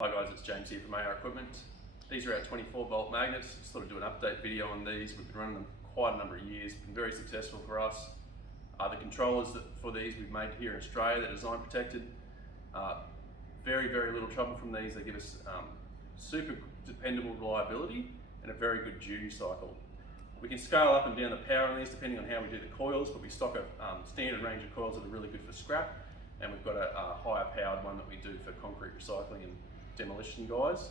Hi guys, it's James here from AR Equipment. These are our 24 volt magnets. Just thought I'd do an update video on these. We've been running them quite a number of years, been very successful for us. The controllers for these we've made here in Australia, they're design protected. Very little trouble from these. They give us super dependable reliability and a very good duty cycle. We can scale up and down the power on these depending on how we do the coils, but we stock a standard range of coils that are really good for scrap, and we've got a higher powered one that we do for concrete recycling and demolition guys.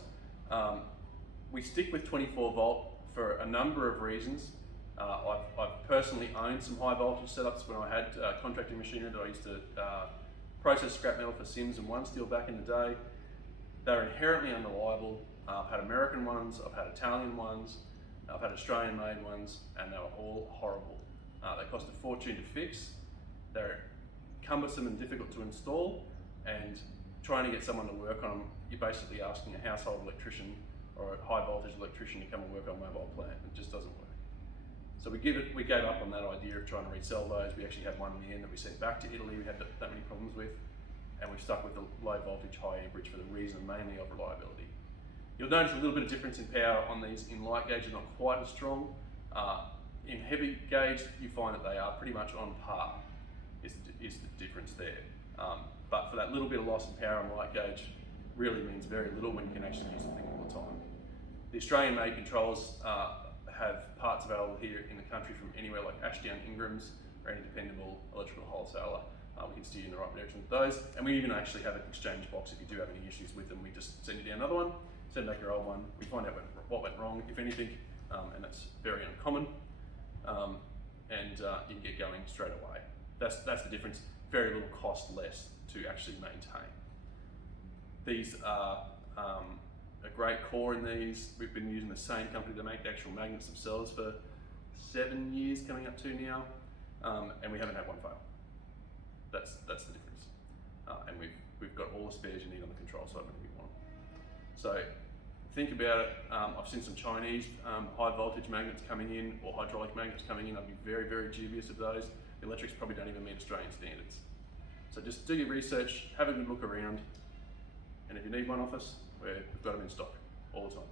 We stick with 24 volt for a number of reasons. I've personally owned some high voltage setups when I had contracting machinery that I used to process scrap metal for Sims and One Steel back in the day. They're inherently unreliable. I've had American ones, I've had Italian ones, I've had Australian made ones, and they were all horrible. They cost a fortune to fix. They're cumbersome and difficult to install, and trying to get someone to work on them, you're basically asking a household electrician or a high voltage electrician to come and work on a mobile plant. It just doesn't work. So we gave up on that idea of trying to resell those. We actually had one in the end that we sent back to Italy. We had that many problems with, and we've stuck with the low voltage high amperage for the reason mainly of reliability. You'll notice a little bit of difference in power on these. In light gauge, they're not quite as strong. In heavy gauge, you find that they are pretty much on par, is the difference there. But for that little bit of loss in power on light gauge really means very little when you can actually use the thing all the time. The Australian made controllers have parts available here in the country from anywhere like Ashdown Ingrams or any dependable electrical wholesaler. We can steer you in the right direction with those, and we even actually have an exchange box. If you do have any issues with them, we just send you down another one, send back your old one, we find out what went wrong, if anything, and that's very uncommon, and you can get going straight away. That's the difference. Very little cost less to actually maintain. These are a great core in these. We've been using the same company to make the actual magnets themselves for 7 years coming up to now, and we haven't had one fail. That's the difference. And we've got all the spares you need on the control side whenever you want. So think about it. I've seen some Chinese high voltage magnets coming in, or hydraulic magnets coming in. I'd be very dubious of those. The electrics probably don't even meet Australian standards. So just do your research, have a good look around, and if you need one off us, we've got them in stock all the time.